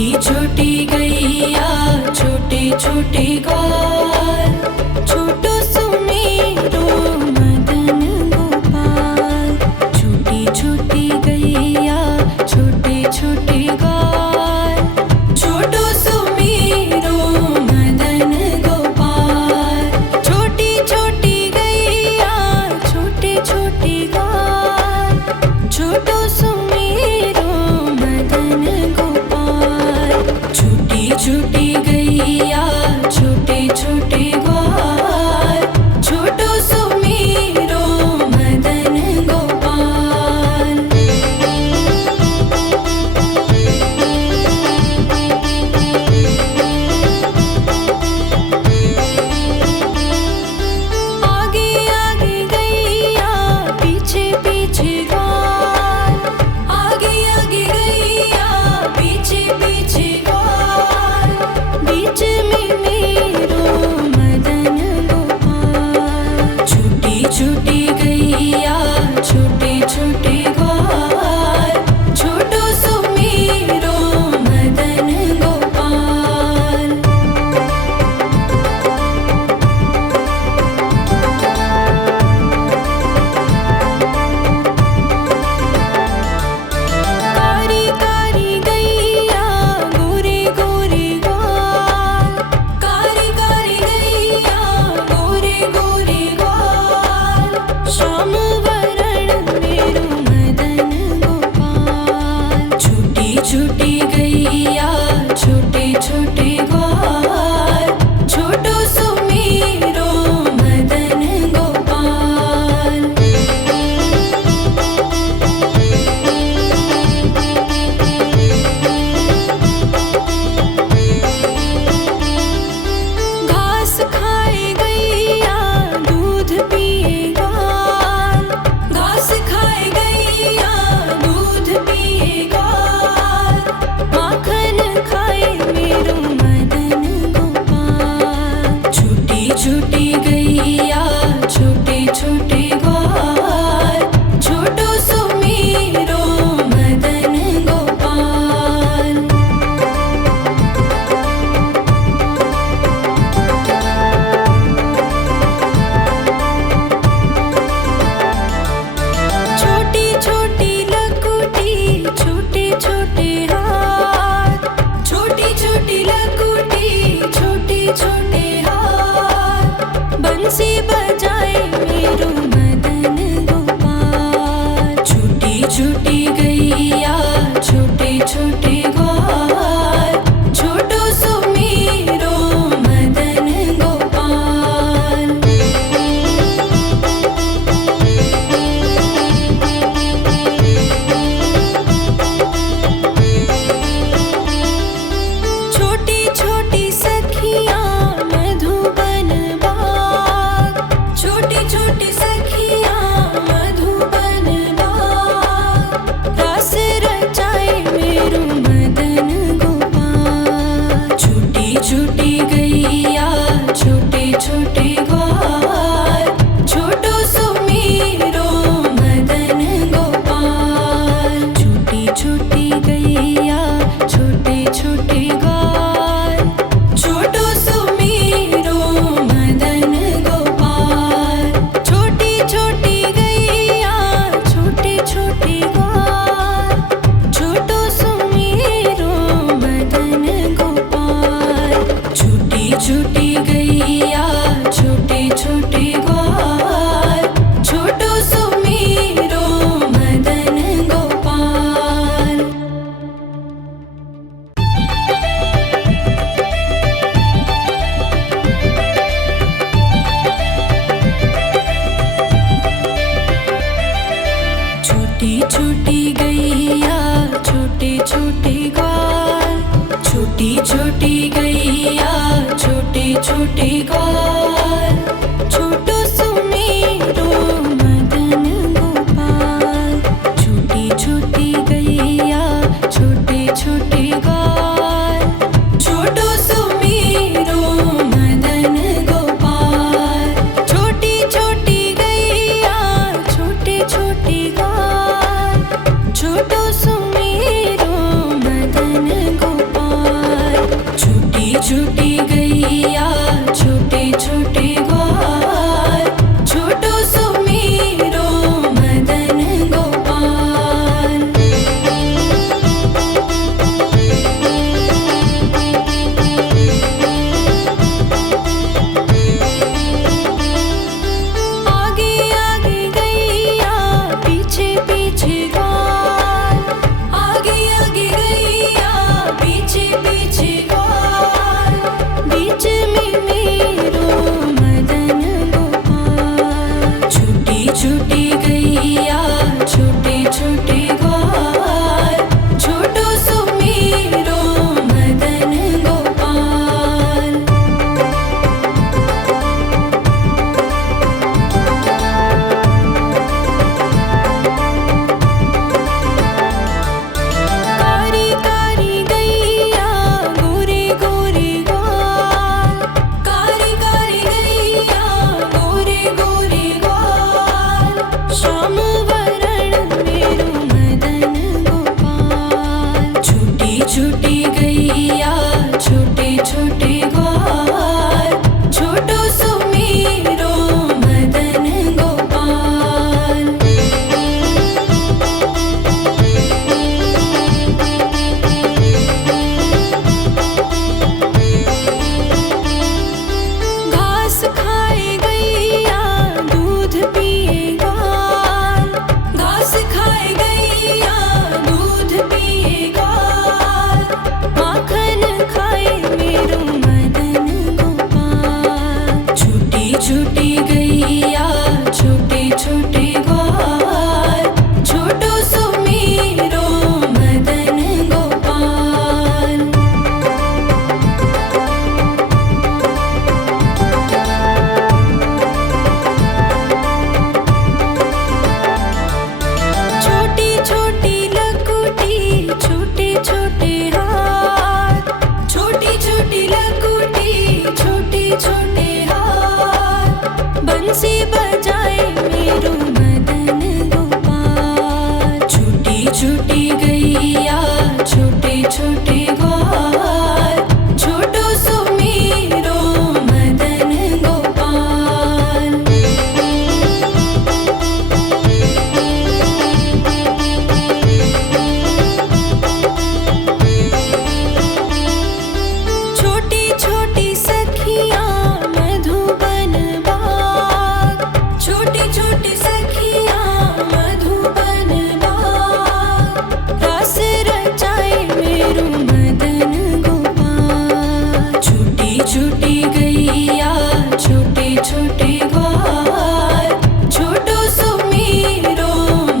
छोटी गैया छोटे छोटे ग्वाल, छोटो सुमेरो मदन गोपाल। छोटी छोटी गैया छोटे छोटे ग्वाल, छोटो सुमेरो मदन गोपाल। छोटी छोटी गैया छोटे छोटे ग्वाल, छोटो सुमेरो मदन गोपाल। छोटी छोटी गैया छोटे छोटे छूटी गैया छोटे छोटे ग्वाल, छोटो सुमेरो मदन गोपाल। घास खाए गैया दूध पिए ग्वाल, घास खाए गैया दूध पिए ग्वाल, माखन खाए मेरो मदन गोपाल। छोटी छोटी गैया छोटे छोटे ग्वाल, छोटो सुमेरो मदन गोपाल। छोटी छोटी लकुटी छोटे छोटे हाथ, छोटी छोटी लकुटी छोटे छोटे हाथ, बंसी बजाए मेरो मदन गोपाल। छोटी छोटी गैया छोटे छोटे ग्वाल, छोटो सुमेरो मदन गोपाल। छोटी छोटी सखियाँ मधुबन बाग, छोटी छोटी सखियाँ मधुबन बाग, रास रचाए मेरो मदन गोपाल। छोटी छोटी गैया छोटे छोटे ग्वाल, छोटो सुमेरो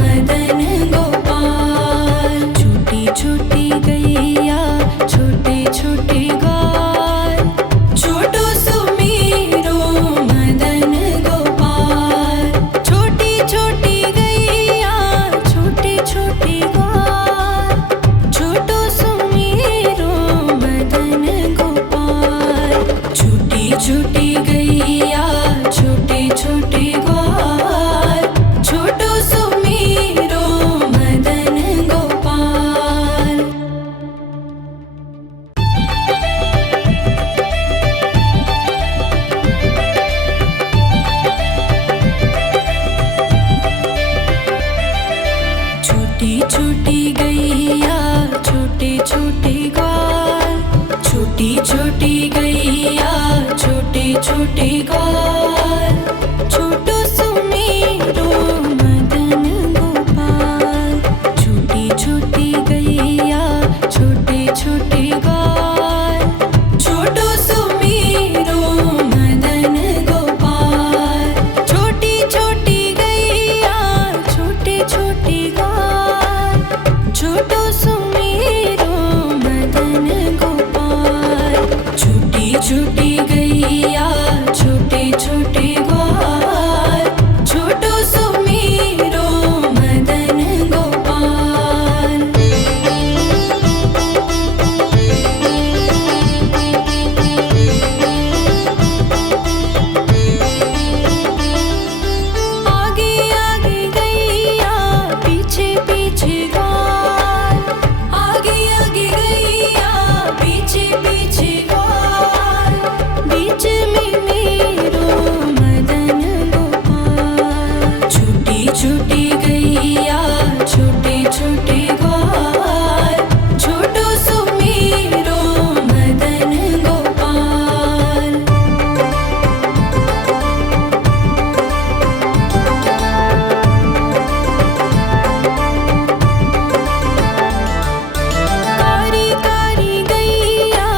मदन गोपाल। छोटी छोटी गैया छोटे छोटे ग्वाल, छोटो सुमेरो मदन गोपाल। छोटी छोटी गैया छोटे छोटे ग्वाल, छोटो सुमेरो मदन गोपाल। छोटी छोटी गैया छोटे छोटे ग्वाल, छोटो सुमेरो मदन गोपाल। छोटी छोटी गैया छोटे छोटे ग्वाल, छोटी छोटी गैया छोटे छोटे ग्वाल, छोटो सुमेरो मदन गोपाल। छोटी छोटी गैया छोटे छोटे ग्वाल, छोटो सुमेरो मदन गोपाल। छोटी छोटी गैया छोटे छोटे ग्वाल, छोटो सुमेरो मदन गोपाल। छोटी छोटी गैया छोटे छोटे ग्वाल, छोटो सुमेरो मदन गोपाल। आगे आगे गैया पीछे पीछे ग्वाल, आगे आगे गैया पीछे पीछे ग्वाल, बीच में मेरो मदन गोपाल। छोटी छोटी गैया छोटे छोटे ग्वाल, छोटो सुमेरो मदन गोपाल। कारी कारी गैया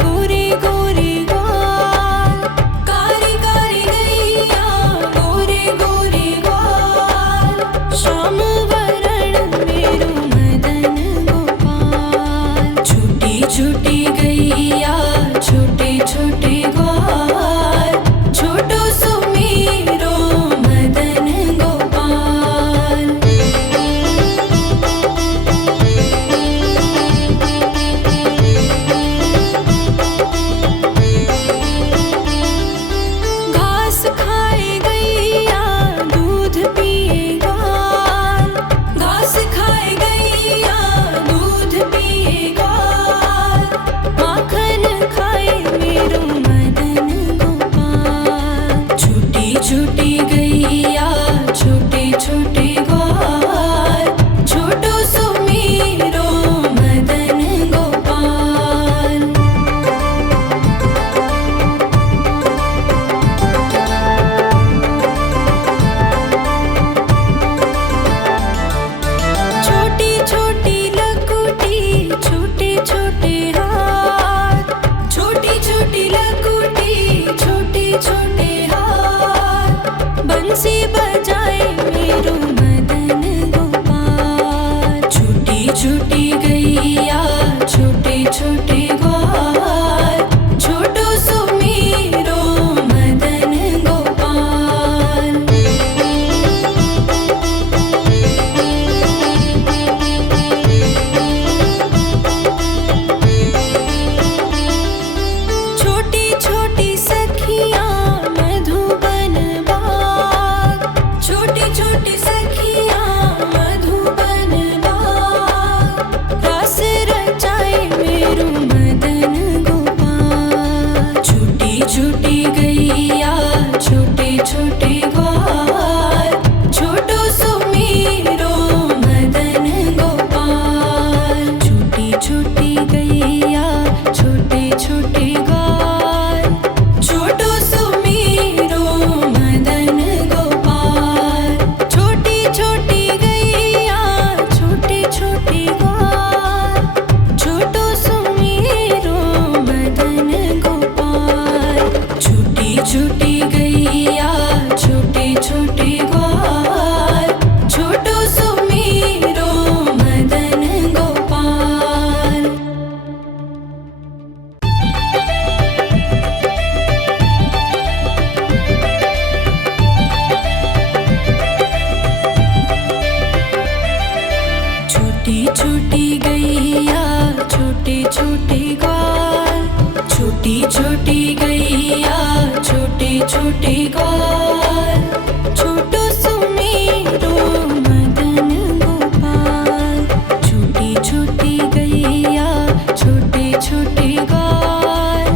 गोरे गोरे ग्वाल, कारी कारी गैया गोरे गोरे ग्वाल, श्याम वरण मेरो मदन गोपाल। छोटी छोटी गैया छोटे छोटे ग्वाल, छोटो सुमेरो मदन गोपाल। घास खाए गैया दूध पिए ग्वाल, घास खाए गैया दूध पिए ग्वाल, छोटे ग्वाल, छोटो सुमीरो मदन गोपाल। छोटी छोटी सखियाँ मधुबन बाग, छोटी छोटी सखियाँ मधुबन बाग, रास रचाए मेरू मदन गोपाल। छोटी छोटी गैया छोटे छोटे ग्वाल, छोटो सुमीरो मदन गोपाल। छोटी छोटी गैया छोटे छोटे ग्वाल, छोटो सुमीरो मदन गोपाल। छोटी छोटी गैया छोटे छोटे ग्वाल, छोटो सुमीरो मदन गोपाल। छोटी छोटी गैया छोटे छोटे ग्वाल, छोटो सुमीरो मदन गोपाल। छोटी छोटी गैया छोटे छोटे ग्वाल, छोटी छोटी गैया छोटे छोटे ग्वाल, छोटो सुमीरो मदन गोपाल। छोटी छोटी गैया छोटे छोटे ग्वाल,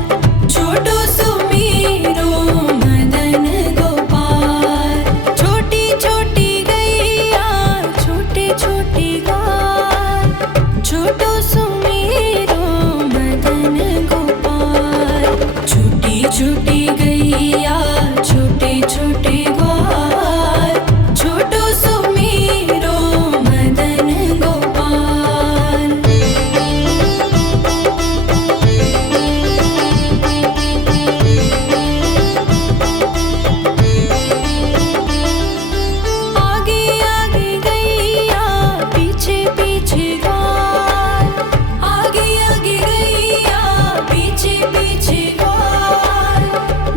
छोटो सुमीरो मदन गोपाल। छोटी छोटी गैया छोटे छोटे ग्वाल, छोटो सुमीरो मदन गोपाल। छोटी छोटी गैया छोटे छोटे ग्वाल, छोटो सुमीरो मदन गोपाल। आगे आगे गैया पीछे पीछे ग्वाल, आगे आगे गैया पीछे पीछे ग्वाल,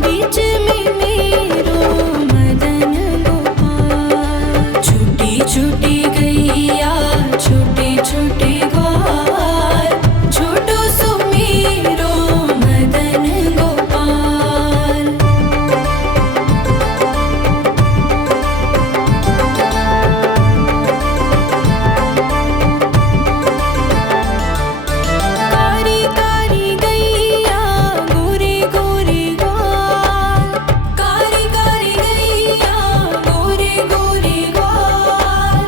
बीच में मेरो मदन गोपाल। छोटी छोटी गैया छोटे छोटे ग्वाल, छोटो सुमीरो मदन गोपाल। कारी कारी गैया गोरे गोरे ग्वाल, कारी कारी गैया गोरे गोरे ग्वाल,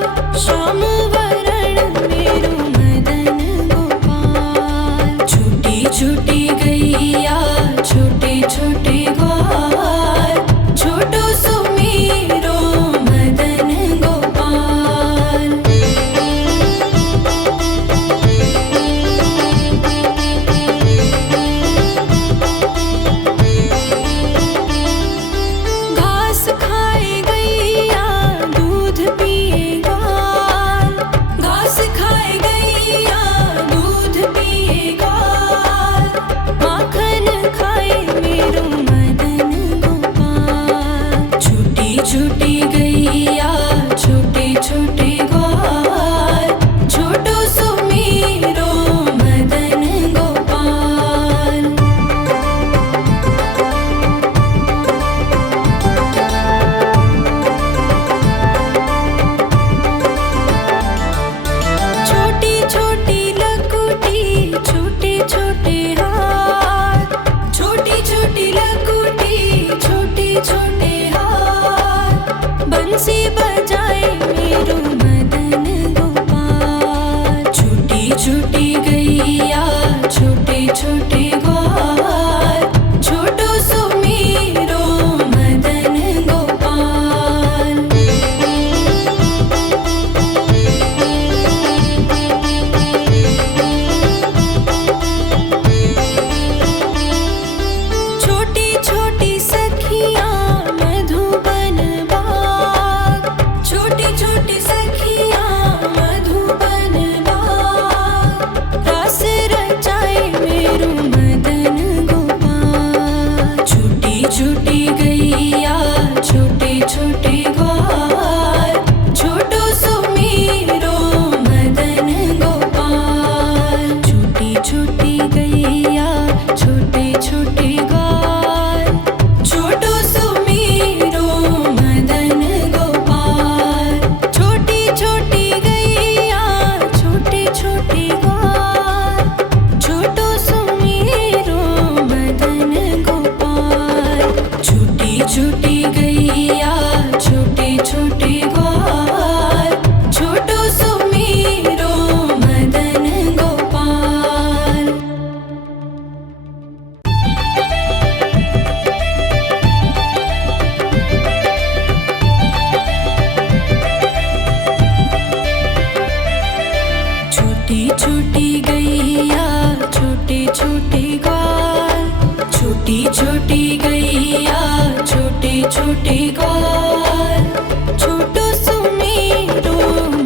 छोटे ग्वाल, छोटो सुमेरो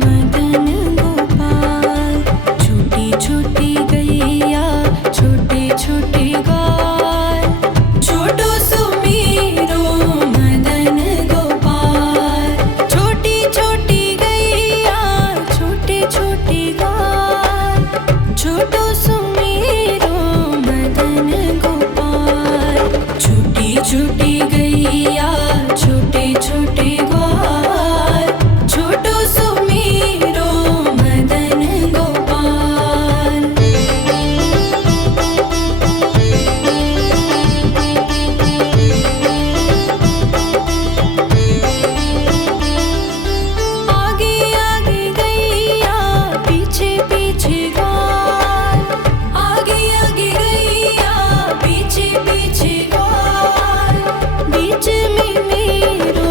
मदन गोपाल। छोटी छोटी गैया छोटे छोटे ग्वाल, छोटो सुमेरो मदन गोपाल। छोटी छोटी गैया छोटे छोटे ग्वाल, छोटो सुमेरो मदन गोपाल। छोटी छोटी गैया छोटे छोटे ग्वाल, छोटो सुमेरो मदन गोपाल। आगे आगे गैया पीछे पीछे ग्वाल, आगे आगे गैया पीछे पीछे ग्वाल। बीच में मेरो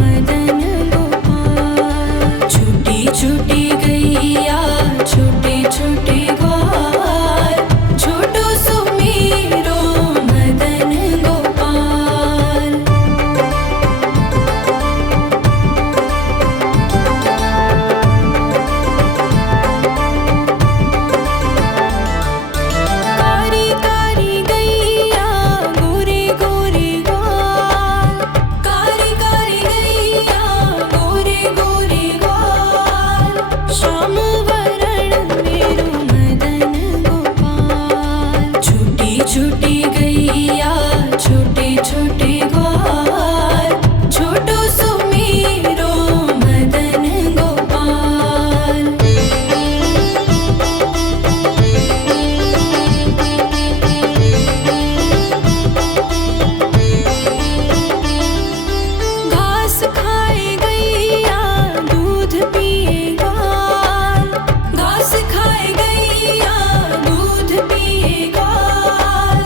मदन गोपाल। छोटी छोटी गैया छोटे छोटे ग्वाल, छोटो सुमेरो मदन गोपाल। कारी कारी गैया गोरे गोरे ग्वाल, कारी कारी गैया गोरे गोरे ग्वाल। श्याम वरण मेरो मदन गोपाल। छोटी छोटी गैया छोटे छोटे ग्वाल, छोटो सुमेरो मदन गोपाल। घास खाए गैया दूध पिए ग्वाल, घास खाए गैया दूध पिए ग्वाल।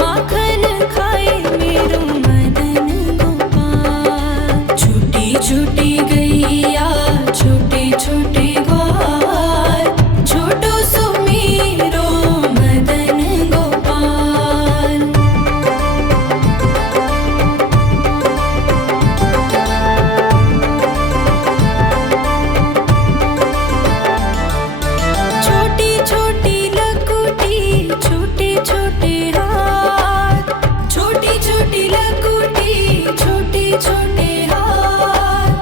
माखन खाए मेरो मदन गोपाल। छोटी छोटी गैया छोटे छोटे ग्वाल, छोटो सुमेरो मदन गोपाल। छोटी छोटी लकुटी छोटे छोटे हाथ, छोटी छोटी लकुटी छोटे छोटे हाथ।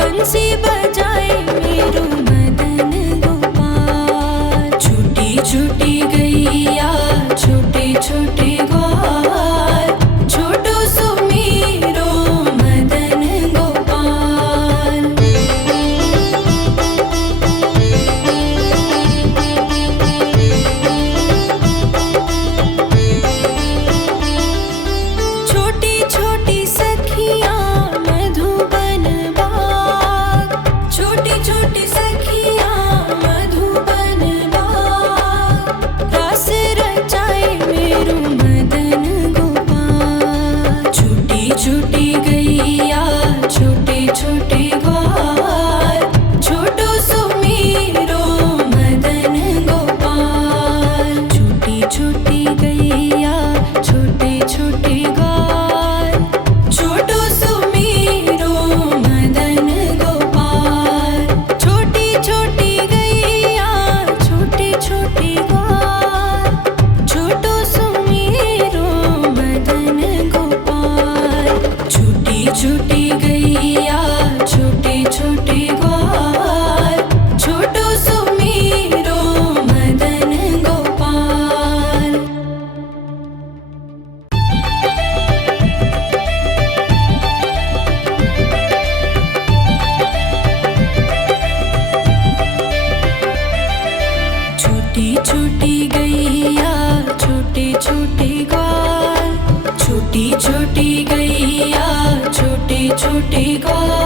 बंसी बजाए मेरो मदन गोपाल। छोटी छोटी गैया छोटे छोटे ग्वाल, छोटो सुमेरो मदन गोपाल। छोटी छोटी सखियाँ मधुबन बाग, छोटी छोटी सखियाँ मधुबन बाग। रास रचाए मेरो मदन गोपाल। छोटी छोटी गैया छोटे छोटे ग्वाल, छोटो सुमेरो मदन गोपाल। छोटी छोटी गैया छोटे छोटे ग्वाल, छोटो सुमेरो मदन गोपाल। छोटी छोटी गैया छोटे छोटे ग्वाल, छोटो सुमेरो मदन गोपाल। छोटी छोटी गैया छोटे छोटे ग्वाल, छोटो सुमेरो मदन गोपाल। छोटी छोटी गैया छोटे छोटे ग्वाल, छोटी छोटी गैया छोटे छोटे ग्वाल।